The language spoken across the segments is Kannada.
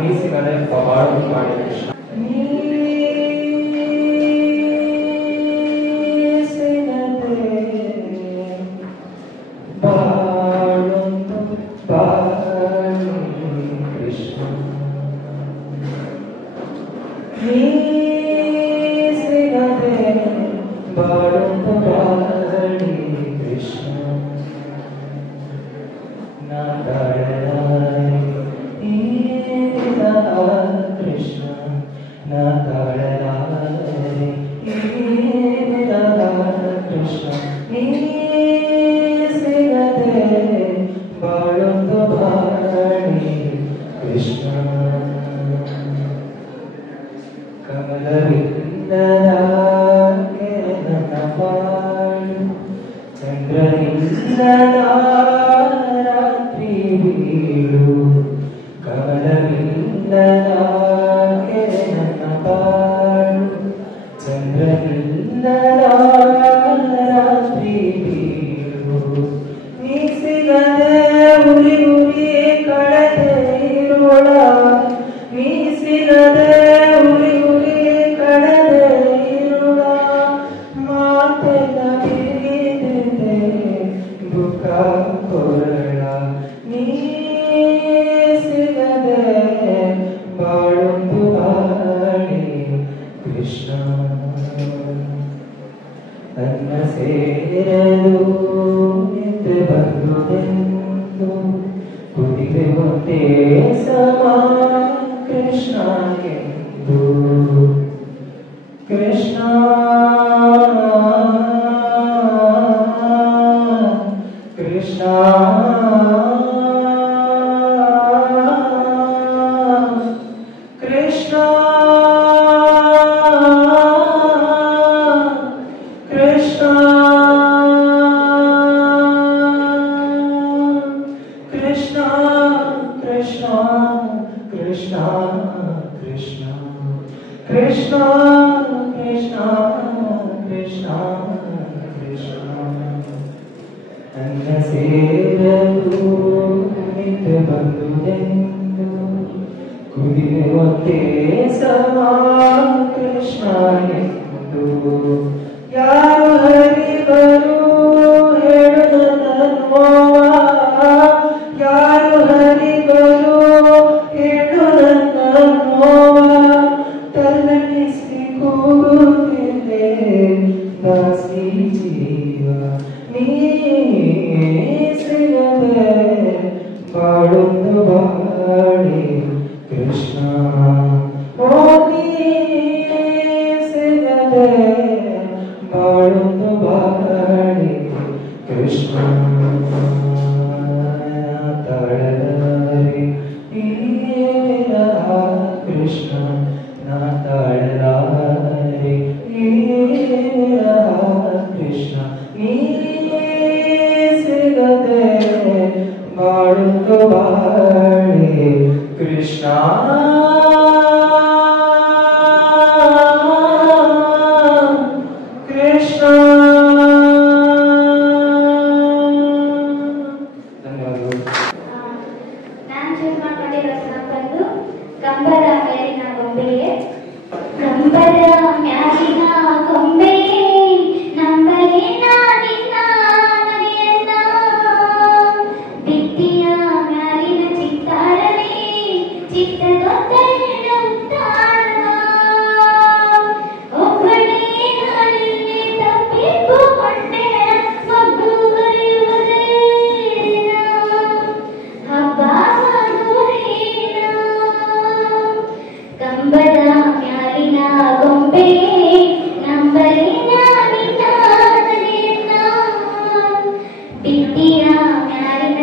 ಮೀಸಿಗದೆ ಬಾಳು ಮಾಡಿ ಕೃಷ್ಣ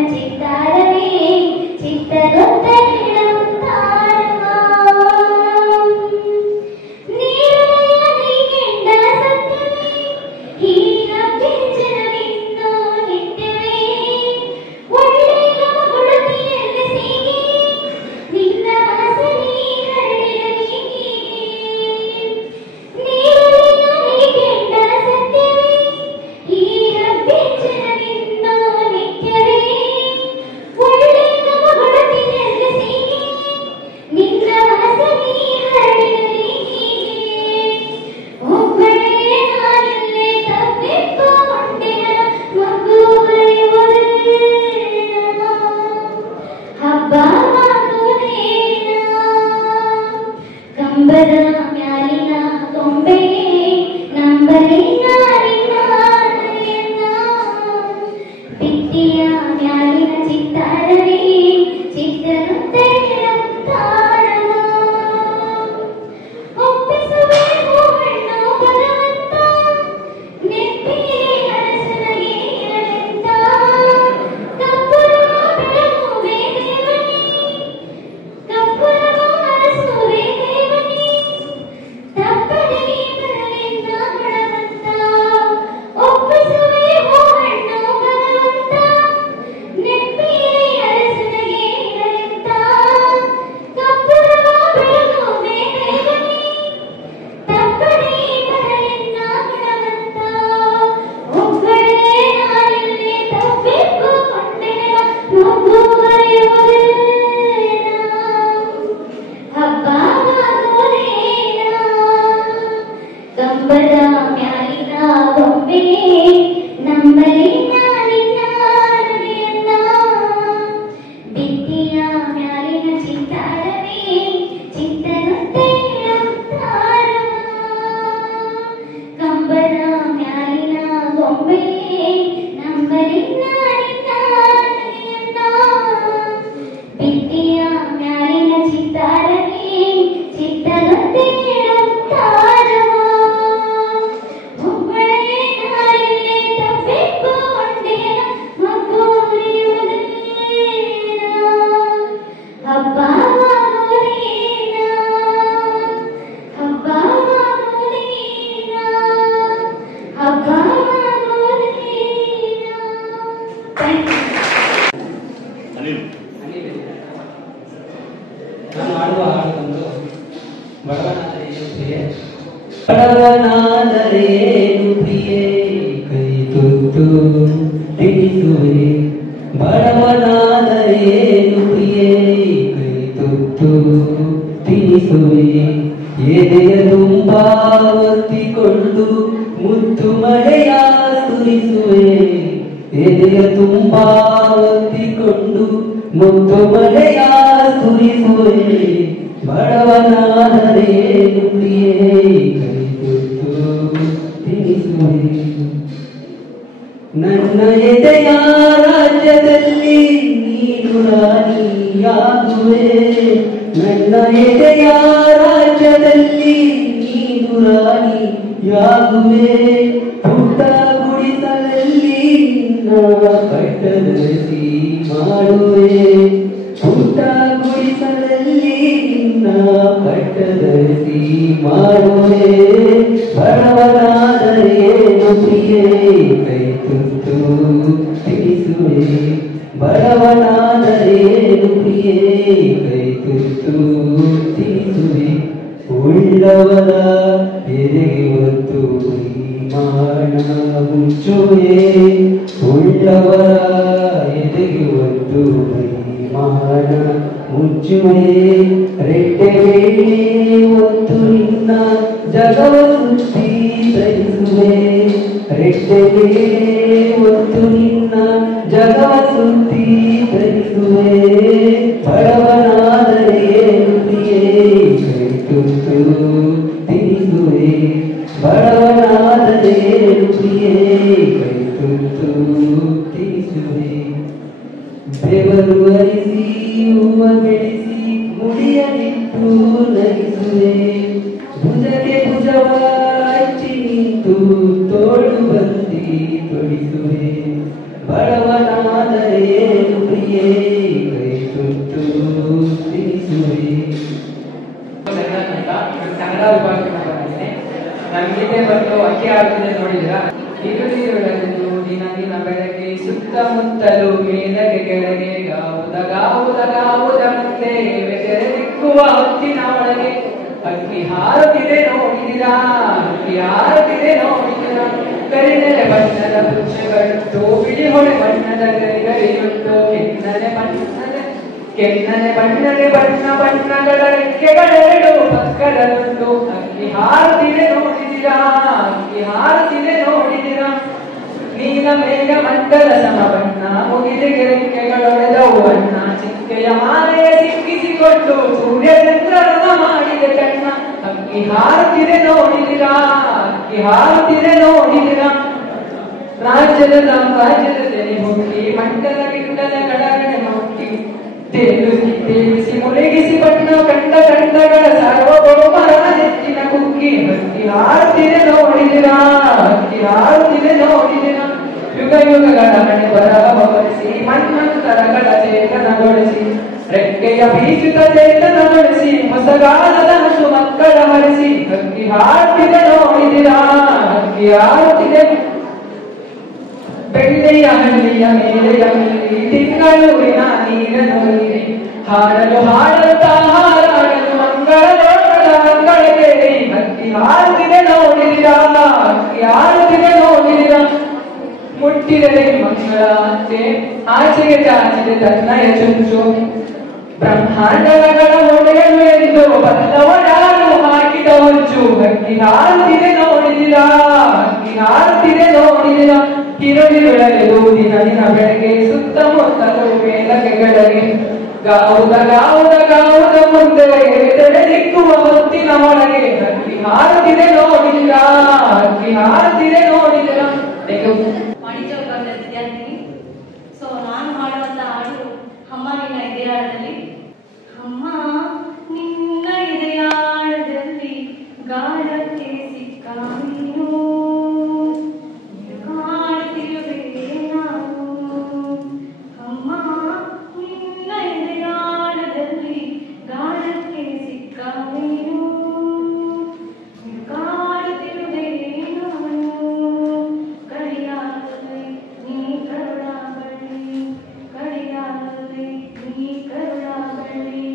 ಚಿತ್ತಾರವೇ ಚಿತ್ತದೊತ್ತಡ ಬಡವನಾದರೇನು ಪ್ರಿಯೇ ಕೈ ತುತ್ತು ತಿಳಿಸುವೆ ಬಡವನಾದರೇನು ಪ್ರಿಯೇ ಕೈ ತುತ್ತು ತಿಳಿಸುವೆ ಎದೆಯ ತುಂಬಾ ಒತ್ತಿಕೊಂಡು ಮುತ್ತು ಮಳೆಯ ಸುರಿಸುವೆ ಎದೆಯ ತುಂಬಾ ಒತ್ತಿಕೊಂಡು ಮುತ್ತು ಮಳೆಯ ಸುರಿಸುವೆ ಬಡವನಾದರೇನು ಪ್ರಿಯೇ ಕೈ ತುತ್ತು ತಿಳಿಸುವೆ ನನ್ನ ಎದೆಯ ರಾಜ್ಯದಲ್ಲಿ ನೀನು ರಾಣಿಯಾಗುವೆ ನನ್ನ ಎದೆಯ ರಾಜ್ಯದಲ್ಲಿ ನೀನು ರಾಣಿಯಾಗುವೆ ಪುಟ್ಟ ಗುಡಿಸಲಲ್ಲಿ ನಿನ್ನ ಕಟ್ಟದಸಿ ಮಾಡುವೆ ಪುಟ್ಟ ಗುಡಿಸಲಲ್ಲಿ ನಿನ್ನ ಕಟ್ಟದಸಿ ಮಾಡುವೆ ಬಡವನಾದರೇನು ಪ್ರಿಯೇ ಕೈ ತುತ್ತು ತಿಳಿಸುವೆ ಬಡವನಾದರೇನು ಪ್ರಿಯೇ ಕೈ ತುತ್ತು ತಿಳಿಸುವೆ ಉಳ್ಳವರ ಎದೆಗೆ ಒತ್ತು ಮಾನ ಮುಚ್ಚುವೆ ಉಳ್ಳವರ ಎದೆಗೆ ಒತ್ತು ಮಾನ ಮುಚ್ಚುವೆ ರೆಟ್ಟೆ ವೇಳೆ ಒತ್ತು ನಿನ್ನ ಜಗವ ಸುತ್ತಿ ಧರಿಸುವೆ ರೆಟ್ಟೆ ವೇಳೆ ಒತ್ತು ನಿನ್ನ ಜಗವ ಸುತ್ತಿ ಧರಿಸುವೆ ಬಡವನಾದರೇನು ಪ್ರಿಯೇ ಕೈ ತುತ್ತು ತಿಳಿಸುವೆ ಬಡವನಾದರೇನು ಪ್ರಿಯೇ ಕೈ ತುತ್ತು ತಿಳಿಸುವೆ ಬೆವರು ಹರಿಸಿ ಹೂವ ಬೆಳೆಸಿ ಮುಡಿಯಲಿಟ್ಟು ನಗಿಸುವೆ ಭುಜಕ್ಕೆ ಭುಜವ ಹಚ್ಚಿ ನಿಂತು ತೋಳು ಬಂದಿ ತೊಡಿಸುವೆ ಬಡವನಾದರೇನು ಪ್ರಿಯೇ ಕೈ ತುತ್ತು ತಿಳಿಸುವೆ ಕನ್ನಡ ವಿಭಾಗಕ್ಕೆ ಬಂದಿದ್ದೇನೆ. ನನ್ನ ಗೀತೆ ಬಂದು ಅಕ್ಕಿ ಆಡ್ತಿದೆ ನೋಡಿದಿರಾ? ಕಿರುನೀರುಗಳನ್ನು ದಿನ ದಿನ ಬೆಳಗ್ಗೆ ಸುತ್ತಮುತ್ತಲು ಮೇಲಗೆ ಕೆಳಗೆ ಗಾವುದ ಮುಂದೆ ಬೆದರೆ ದಿಕ್ಕುವ ಹೊತ್ತಿನ ಒಳಗೆ ಅಕ್ಕಿ ಹಾರುತ್ತಿದೆ ನೋಡಿದಿರಾ? ಅಕ್ಕಿ ಹಾರುತ್ತಿದೆ ನೋಡಿದಿರಾ? ಕರಿನೆಲೆ ಬಣ್ಣದ ಪುಚ್ಚಗಳುಂಟು ಬಿಳಿ ಹೊಳೆ ಬಣ್ಣದ ಗರಿಗರಿಯುಂಟು ಕೆನ್ನನೆ ಬಣ್ಣಗಳ ರೆಕ್ಕೆಗಳೆರಡು ಪಕ್ಕದಲ್ಲುಂಟು ಅಕ್ಕಿ ಹಾರುತ್ತಿದೆ ನೋಡಿದಿರಾ? ಅಕ್ಕಿ ಹಾರುತ್ತಿದೆ ನೋಡಿದಿರಾ? ನೀಲ ಮೇಘ ಮಂಡಲ ಸಮ ಬಣ್ಣ ಮುಗಿಲಿಗೆ ರೆಕ್ಕೆಗಳೊಡೆದವು ಅಣ್ಣ ಚಿಕ್ಕೆಯ ಮಾಲೆಯ ಸಿಕ್ಕಿಸಿಕೊಂಡು ಸೂರ್ಯ ಚಂದ್ರನ ಮಾಡಿದ ಕಣ್ಣ ಅಕ್ಕಿ ಹಾರುತ್ತಿದೆ ನೋಡಿದಿರಾ, ಅಕ್ಕಿ ಹಾರುತ್ತಿದೆ ನೋಡಿದಿರಾ. ರಾಜ್ಯದ ಸಾಮ್ರಾಜ್ಯದ ತೆರೆ ಹುಟ್ಟಿ ಮಂಡಲ ಗಿಂಡಲ ಕಡಗಡೆ ಹುಟ್ಟಿ ತೇಲಿಸಿ ಮುಳುಗಿಸಿ ಬಣ್ಣ ಕಂಡ ಕಂಡಗಳ ಸಾರ್ವಭೌಮರ ನೆಚ್ಚಿನ ಕುಕ್ಕಿ ಅಕ್ಕಿ ಹಾರುತ್ತಿದೆ ನೋಡಿದಿರಾ, ಅಕ್ಕಿ ಹಾರುತ್ತಿದೆ ನೋಡಿದಿರಾ. ಯುಗ ಯುಗಗಳ ಮನೆ ಬರವರಿಸಿ ಮನ್ಮಂತರಗಳ ಚೇತನಗೊಳಿಸಿ ರೆಕ್ಕೆಯ ಬೀಸುತ್ತ ಚೇತನಗೊಳಿಸಿ ಹೊಸಗಾಲದ ಹಸು ಮಕ್ಕಳ ಹರಿಸಿ ಅಕ್ಕಿ ಹಾರುತ್ತಿದೆ ನೋಡಿದಿರಾ, ಅಕ್ಕಿ ಹಾರುತ್ತಿದೆ. ಬೆಳ್ಳಿಯ ಹಳ್ಳಿಯ ಮೇಲೆಯ ಮೀರಿ ತಿಂಗಳೂರಿನ ನೀರನ್ನು ಮೀರಿ ಹಾಡಲು ಹಾಡುತ್ತಾ ಹಾರಾಡಲು ಮಂಗಳ ಲೋಕದ ಅಂಗಳೇರಿ ಅಕ್ಕಿ ಹಾರುತ್ತಿದೆ ನೋಡಿದಿರಾ, ಅಕ್ಕಿ ಹಾರುತ್ತಿದೆ ನೋಡಿದಿರಾ. ಮುಟ್ಟಿದರೆ ಮಂಗಳ ಆಚೆ ಆಚೆಗೆ ಚಾಚಿದೆ ತನ್ನಯ ಚುಂಚು ಬ್ರಹ್ಮಾಂಡಗಳ ಒಡೆಯಲು ಎಂದು ಬಲ್ಲವನಾರು ಹಾಕಿದ ಹುಚ್ಚು ಅಕ್ಕಿ ಹಾರುತ್ತಿದೆ ನೋಡಿದಿರಾ, ಅಕ್ಕಿ ಹಾರುತ್ತಿದೆ ನೋಡಿದಿರಾ. ಕಿರುಳಿರುಳಗೆ ದೂದಿನ ದಿನ ಬೆಳಗ್ಗೆ ಸುತ್ತಮುತ್ತಲು ಮೇಲಕ್ಕೆಗಳಿಗೆ ಗಾವುದ ಗಾವುದ ಗಾವುದ ಮುಂದೆ ಎಡೆದೆಡೆ ದಿಕ್ಕುವ ಹೊತ್ತಿನ ಒಳಗೆ ಅಕ್ಕಿ ಹಾರುತ್ತಿದೆ ನೋಡಿದಿರಾ, ಅಕ್ಕಿ ಹಾರುತ್ತಿದೆ ನೋಡಿದಿರಾ. ವಾಣಿಜ್ಯ ವಿಭಾಗದ ವಿದ್ಯಾರ್ಥಿನಿ. ಸೊ ನಾನು ಮಾಡುವಂತ ಹಾಡು ಅಮ್ಮ ನಿನ್ನ ಇದೆಯಾಳದಲ್ಲಿ. ಅಮ್ಮ ನಿನ್ನ ಇದೆಯಾಳದಲ್ಲಿ ಗಾಳಕ್ಕೆ ಸಿಕ್ಕ ನೀನು ಕಾಡುತ್ತಿರುವೆ ನಾನು. ಅಮ್ಮ ನಿನ್ನ ಇದೆಯಾಳದಲ್ಲಿ ಗಾಳಕ್ಕೆ ಸಿಕ್ಕ ನೀನು ಕಾಡುತ್ತಿರುವೆ ನಾನು. ಕಡಿಯಾಲಲ್ಲಿ ನೀ ಕರುಣ ಬಳ್ಳಿ, ಕಡಿಯಾಲಲ್ಲಿ ನೀ ಕರುಣ ಬಳ್ಳಿ.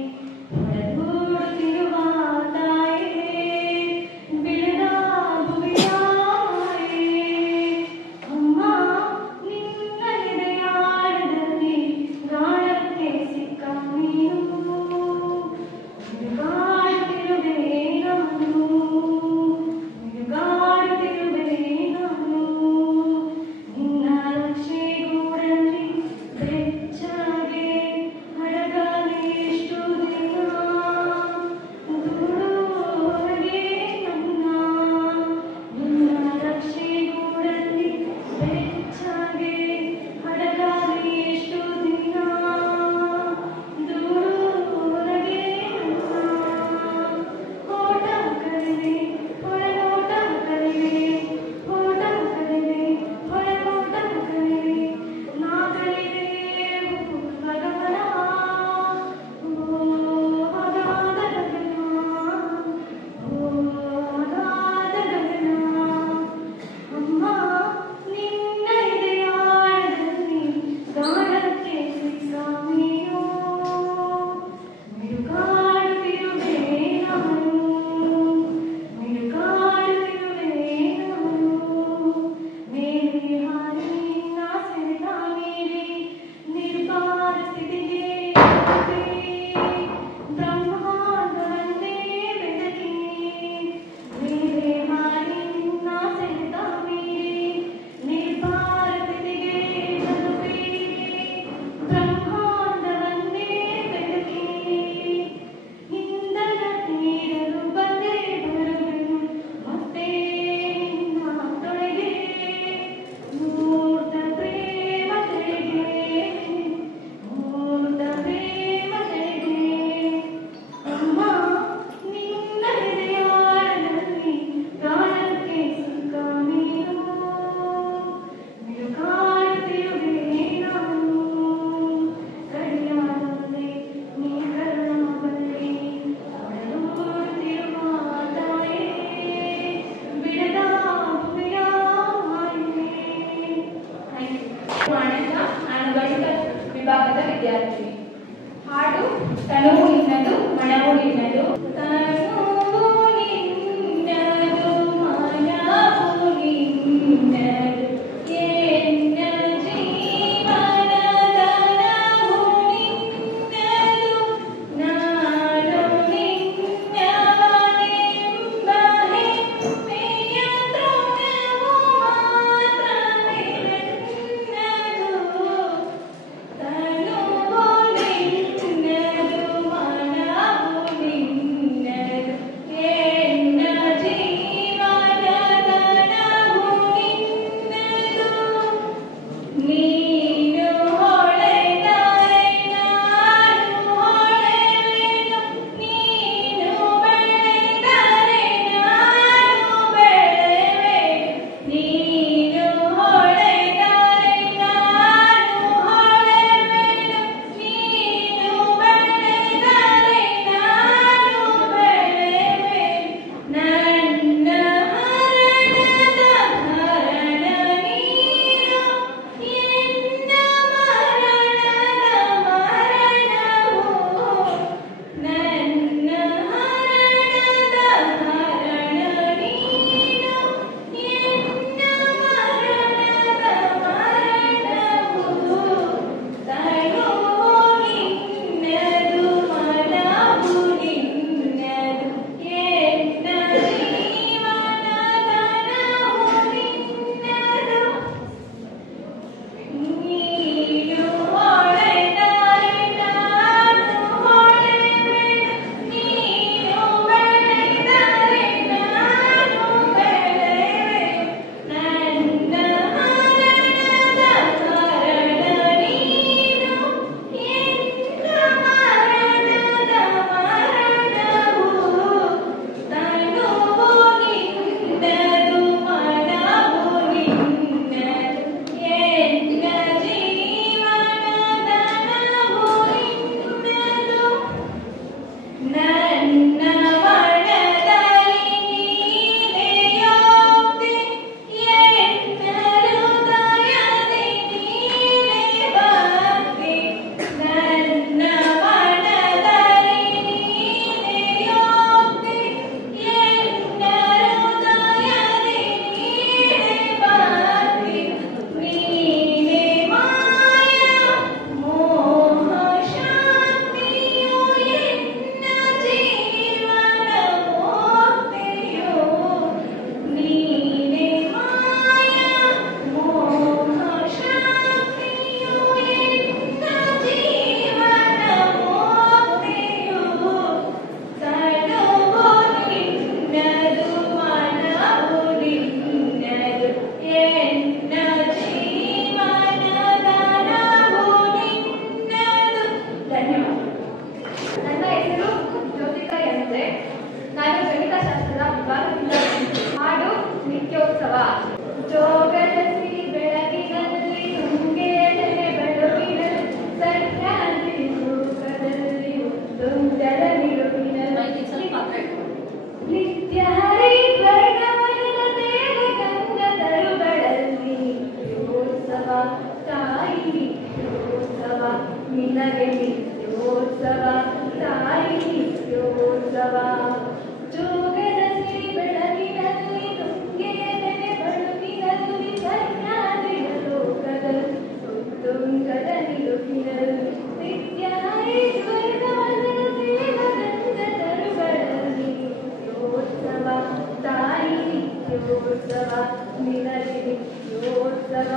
ನಿನಗೆ ನಿತ್ಯೋತ್ಸವ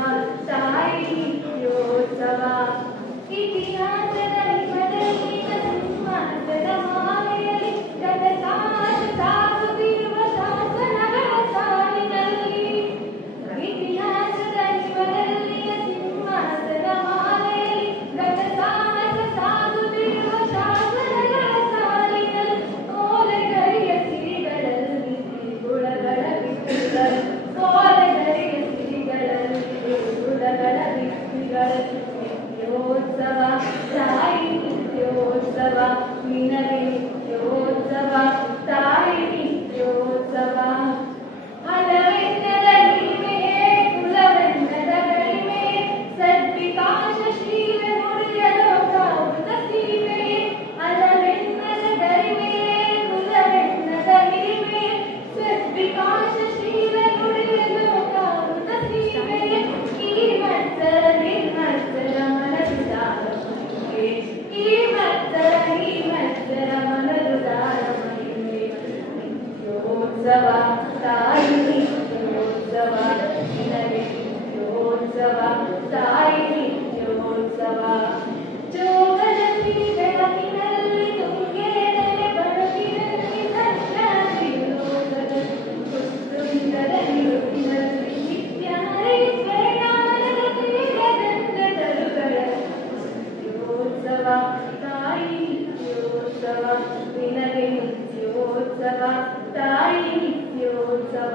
ತಾಯಿ ನಿತ್ಯೋತ್ಸವ ಇತಿಹಾಸದ ನಿಮದಲ್ಲಿನ ಸಿಂಹಾಸದ ಮಾಲೆಯಲ್ಲಿ ಗತಕಾಲ ಸಾಗುತ್ತಿರುವ ಶಾಸನಗಳ ಸಾಲಿನಲ್ಲಿ ಇತಿಹಾಸದ ನಿಮದಲ್ಲಿನ ಸಿಂಹಾಸದ ಮಾಲೆಯಲ್ಲಿ ಗತಕಾಲ ಸಾಗುತ್ತಿರುವ ಶಾಸನಗಳ ಸಾಲಿನಲ್ಲಿ ಓಲೆಗರಿಯ ಸಿರಿಗಳಲ್ಲಿ ಗುಳಗಳ ಬಿಸಿಗಳು ಓಲೆಗರಿಯ ಸಿರಿಗಳಲ್ಲಿ ಗುಳಗಳ ಬಿಸಿಗಳಲ್ಲಿ ನಿತ್ಯೋತ್ಸವ ತಾಯಿ ನಿತ್ಯೋತ್ಸವ ನಿನಗೆ ನಿತ್ಯೋತ್ಸವ ತಾಯಿ ನಿತ್ಯೋತ್ಸವ ಹಲವೆನ್ನದ ಹಿರಿಮೆ ಕುಲವೆನ್ನದ ಕಡಿಮೆ ಸದ್ವಿಕಾಸಶೀಲ ನುಡಿಯ ಲೋಕಾವೃತ ಸೀಮೆ ಹಲವೆನ್ನದ ಗರಿಮೆ ಕುಲವೆನ್ನದ ಹಿರಿಮೆ ಸದ್ವಿಕಾಸಶೀಲ ನುಡಿಯ ಲೋಕಾವೃತ ಸೀಮೆ ಈ ಮತ್ಸರ ನಿರ್ಮತ್ಸರ ಮನದುದಾರ ಮಹಿಮೆ ಈ ಮತ್ಸರ ಮನದುದಾರ ಮಹಿಮೆ ನಿತ್ಯೋತ್ಸವ ತಾಯಿ ನಿತ್ಯೋತ್ಸವ ನಿನಗೆ ನಿತ್ಯೋತ್ಸವ ತಾಯಿ ನಿತ್ಯೋತ್ಸವ ಜೋಗದಲ್ಲಿ ಬೆಳಕಿನಲ್ಲಿ ತುಂಗೆಯಲ್ಲಿ ಬಡಗಿನಲ್ಲಿ ಸತ್ಯಾದಿ ಲೋಕದಲ್ಲಿ ಉತ್ತುಂಗದಲ್ಲಿ ಋತಿನಲ್ಲಿ ನಿತ್ಯ ಹರಿಸ್ವರಣಾನದ ತೀರದಂತದರುಗಳ ನಿತ್ಯೋತ್ಸವ ತಾಯಿ ನಿತ್ಯೋತ್ಸವ ನಿನಗೆ ನಿತ್ಯೋತ್ಸವ ತಾಯಿ ನಿತ್ಯೋತ್ಸವ.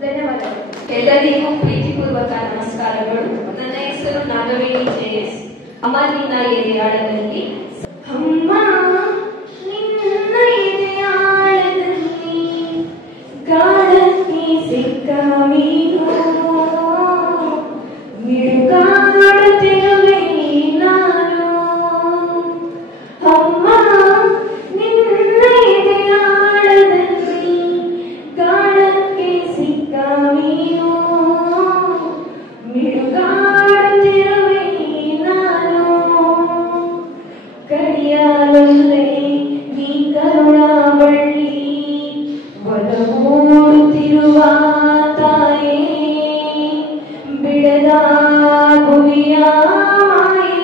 ಧನ್ಯವಾದಗಳು. ಎಲ್ಲರಿಗೂ ಪ್ರೀತಿಪೂರ್ವಕ ನಮಸ್ಕಾರಗಳು. ನನ್ನ ಹೆಸರು ನಾಗವೇಣಿ ಜೆಎಸ್. ಅಮ್ಮ ನಿನ್ನ ಎದೆಯಾಳದಲ್ಲಿ ಅಮ್ಮ ನಿನ್ನ ಎದೆಯಾಳದಲ್ಲಿ ಗಾಳಕ್ಕೆ ಸಿಕ್ಕ ಮೀನು ಮಿಡುಕಾಡುತ್ತಿರುವೆ ನಾನು. ಅಮ್ಮ ನಿನ್ನ ಎದೆಯಾಳದಲ್ಲಿ ಗಾಳಕ್ಕೆ ಸಿಕ್ಕ ಮೀನು ಮಿಡುಕಾಡುತ್ತಿರುವೆ ನಾನು. ಕಡಿಯಾಲಲ್ಲೇ ನೀ ಕರುಣ ಬಳ್ಳಿ ಒಲಗೂಡುತ್ತಿರುವ ತಾಯೇ ಬಿಡದ ಗುರಿಯ ಮಾಯೇ.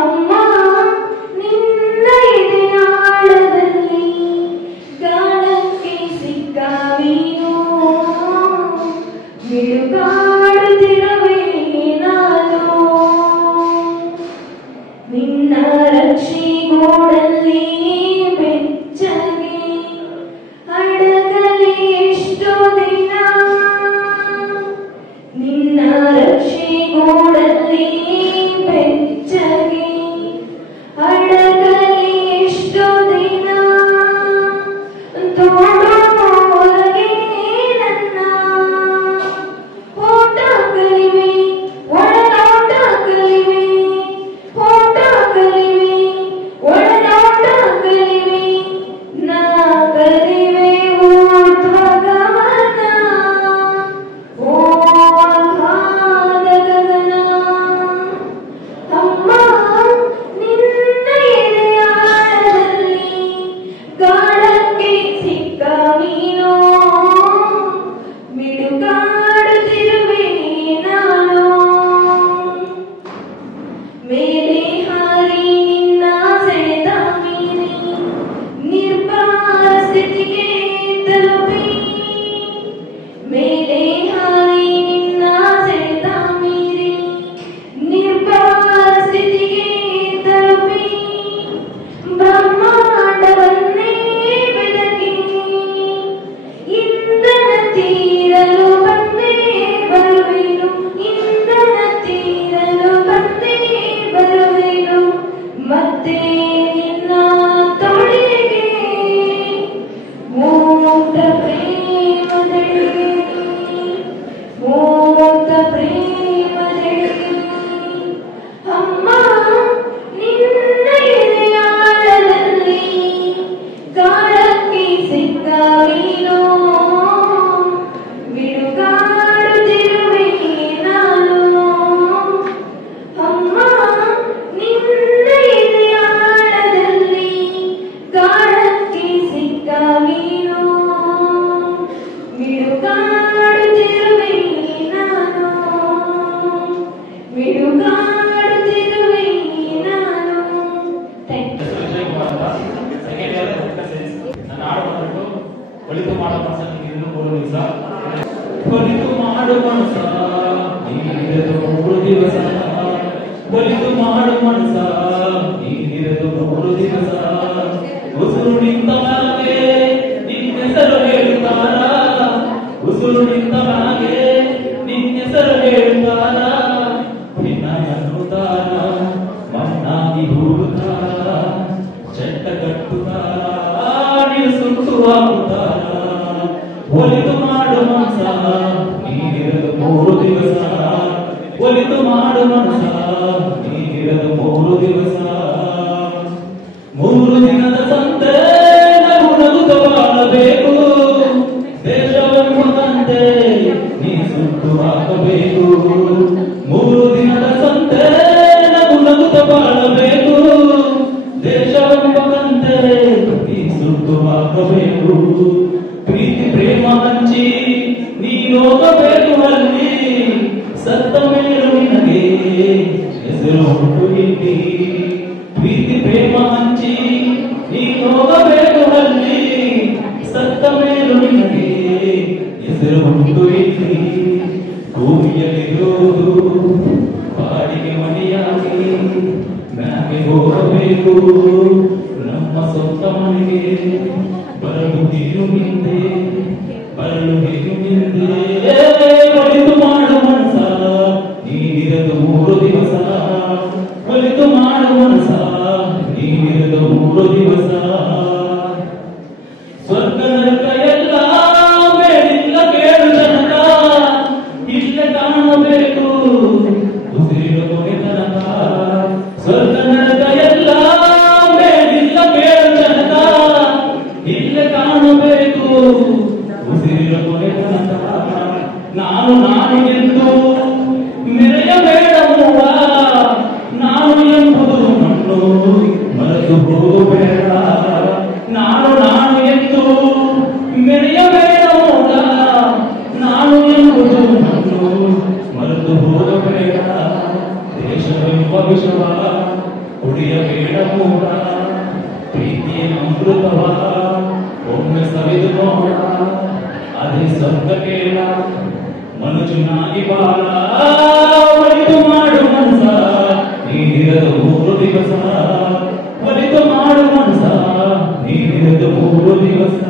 ಅಮ್ಮ ನಿನ್ನ ಎದೆಯಾಳದಲ್ಲಿ ಗಾಳಕ್ಕೆ ಸಿಕ್ಕ ಮೀನು ಮಿಡುಕಾಡುತ್ತಿರುವೆ ನಾನು. ನಿನ್ನ ರಕ್ಷೆಗೂಡಲ್ಲಿ ಬೆಚ್ಚಗೆ ಅಡಗಲಿ ಎಷ್ಟೋ ದಿನ. ನಿನ್ನ ರಕ್ಷೆಗೂಡಲ್ಲಿ ಬೆಚ್ಚಗೆ ಅಡಗಲಿ ಎಷ್ಟೋ ದಿನ. ತೋಡೊಳಗೆ ನನ್ನ ಓಟ ಕಲಿವೆ ಒಳನೋಟ ಕಲಿವೆ ಓಟ ಕಲಿವೆ ಒಳನೋಟ ಕಲಿವೆ ನಾ ಕಲಿವೆ ಊರ್ಧ್ವಗಮನ ಓ ಅಗಾಧ ಗಗನ. ಅಮ್ಮ ನಿನ್ನ ಎದೆಯಾಳದಲ್ಲಿ ಗಾಳಕ್ಕೆ ಸಿಕ್ಕ ಮೀನು ಮಿಡುಕಾಡುತ್ತಿರುವೆ ನಾನು. ಮೇಲೆ ಹಾರಿ ನಿನ್ನ ಸೆಳೆದ ಮೀರಿ ನಿರ್ಭರ ಸ್ಥಿತಿಗೆ ತಲುಪಿ. ಮೇಲೆ ಹಾರಿ ನಿನ್ನ ಸೆಳೆದ ಮೀರಿ ನಿರ್ಭರ ಸ್ಥಿತಿಗೆ ತಲುಪಿ. ಬ್ರಹ್ಮಾಂಡವನ್ನೇ ಬೆಳಗಿ ಇಂಧನ ತೀರಲು ಬಂದೇ ಬರುವೆನು. ಇಂಧನ ತೀರಲು ಬಂದೇ ಬರುವೆನು. ಮತ್ತೆ ನಿನ್ನ ತೊಳೆಗೆ ಮೂರ್ತ ಪ್ರೇಮದೆಡೆಗೆ ಮೂರ್ತ ಪ್ರೇಮದೆಡೆಗೆ. ಅಮ್ಮ ನಿನ್ನ ಎದೆಯಾಳದಲ್ಲಿ ಗಾಳಕ್ಕೆ ಸಿಕ್ಕ ಮೀನು ಮಿಡುಕಾಡುತ್ತಿರುವೆ ನಾನು. ಅಮ್ಮ ನಿನ್ನ ಎದೆಯಾಳದಲ್ಲಿ ಗಾಳಕ್ಕೆ ಸಿಕ್ಕ ಮೀನು ಮಿಡುಕಾಡುತ್ತಿರುವೆ ಒಳಿತು ಮಾಡೋ ಮನಸ್ಸ ನೀನು 3 ದಿವಸ ಒಳಿತು ಮಾಡು ಮನಸ್ಸ ನೀನಿರದು 3 ದಿವಸ ಒಳಿತು ಮಾಡು ಮನಸ್ಸ ನೀನಿರದು 3 ದಿವಸ ಉಸಿರು ನಿಂತ ಮ್ಯಾಗೆ ನಿನ್ನೆಸರು ಹೇಳುತ್ತಾರ ಉಸಿರು ನಿಂತ ಮ್ಯಾಗೆ ನಿನ್ನೆಸರು ಹೇಳುತ್ತಾರ ಅನ್ನುತ್ತಾರ ಮಣ್ಣಾಗಿ ಹೂಡುತ್ತಾರ ಚಟ್ಟ ಕಟ್ಟುತ್ತಾರ ನೀನು ಸುತ್ತುವಾಗುತ್ತಾರ ಒಲಿದು ಮಾಡು ಮನಸ ನೀನಿರದು 3 ದಿವಸ ಒಲಿದು ಮಾಡು ಮನಸ ನೀನಿರದು 3 ದಿವಸ 3 ದಿನದ ಸಂತೆ ನಗು ನಗುತ್ತ ಬಾಳಬೇಕು ದೇಶವನ್ನು ತಂದೆ ನೀ ಸುಟ್ಟು ಹಾಕಬೇಕು 3 ದಿನದ ಸಂತೆ ನಗು ನಗುತ್ತ ಬಾಳಬೇಕು ದೇಶವನ್ನು ತಂದೆ ನೀ ಸುಟ್ಟು ಹಾಕಬೇಕು ಪ್ರೀತಿ ಪ್ರೇಮ ಹಂಚಿ ನೀ ಹೋಗಬೇಕು ಅಲ್ಲಿ ಸತ್ತ ಮೇಲು ನಿನಗೆ ಹೆಸರು ಉಂಟು ಇಲ್ಲಿ ಪ್ರೀತಿ ಪ್ರೇಮ ಹಂಚಿ ನೀ ಹೋಗಬೇಕು ಅಲ್ಲಿ ಸತ್ತ ಮೇಲು ನಿನಗೆ ಹೆಸರು ಉಂಟು ಇಲ್ಲಿ ಭೂಮಿಯಲ್ಲಿರೋದು ಬಾಡಿಗೆ ಮನೆಯಾಗಿ ಮ್ಯಾಗೆ ಹೋಗಬೇಕು ನಮ್ಮ ಸ್ವಂತ ಮನೆಗೆ ಬರಲು ನೀನು ಹಿಂದೆ ಬರಲು ನೀನು ಹಿಂದೆ ಒಲಿದು ಮಾಡು ಮನಸ ನೀನಿರದು 3 ದಿವಸ ಒಲಿದು ಮಾಡು ಮನಸ ನೀನಿರದು 3 ದಿವಸ ಸ್ವರ್ಗ ನರಕ ಎಲ್ಲ ಬೇಡಿಲ್ಲ ಕೇಳು ಜನಕ ಇಲ್ಲೇ ಕಾಣಬೇಕು ಉಸಿರಿನ ಕೊನೆ ತನಕ ಸ್ವರ್ಗ ನರಕ ಎಲ್ಲ ಬೇಡಿಲ್ಲ ಕೇಳು ಜನಕ ಇಲ್ಲೇ ಕಾಣಬೇಕು ಉಸಿರಿನ ಕೊನೆ ತನಕ ನಾನು ಎಂದು ಮೆರೆಯಬೇಡ ಮೂಡ ನಾನು ಎಂಬುದು ಮಣ್ಣು ಮರೆತು ಹೋಗಬೇಡ ನಾನು ಎಂದು ಮೆರೆಯಬೇಡ ಮೂಡ ನಾನು ಎಂಬುದು ಮಣ್ಣು ಮರೆತು ಹೋಗಬೇಡ ದೇಶವೆಂಬ ವಿಷವ ಕುಡಿಯಬೇಡ ಮೂಡ ಪ್ರೀತಿಯ ಅಮೃತವ ಒಮ್ಮೆ ಸವಿದು ನೋಡ ಅದೇ ಸ್ವರ್ಗ ಕೇಳ ಮನುಜನಾಗಿ ಬಾಳ ಒಲಿದು ಮಾಡು ಮನಸ ನೀನಿರದು 3 ದಿವಸ ಒಲಿದು ಮಾಡು ಮನಸ ನೀನಿರದು 3 ದಿವಸ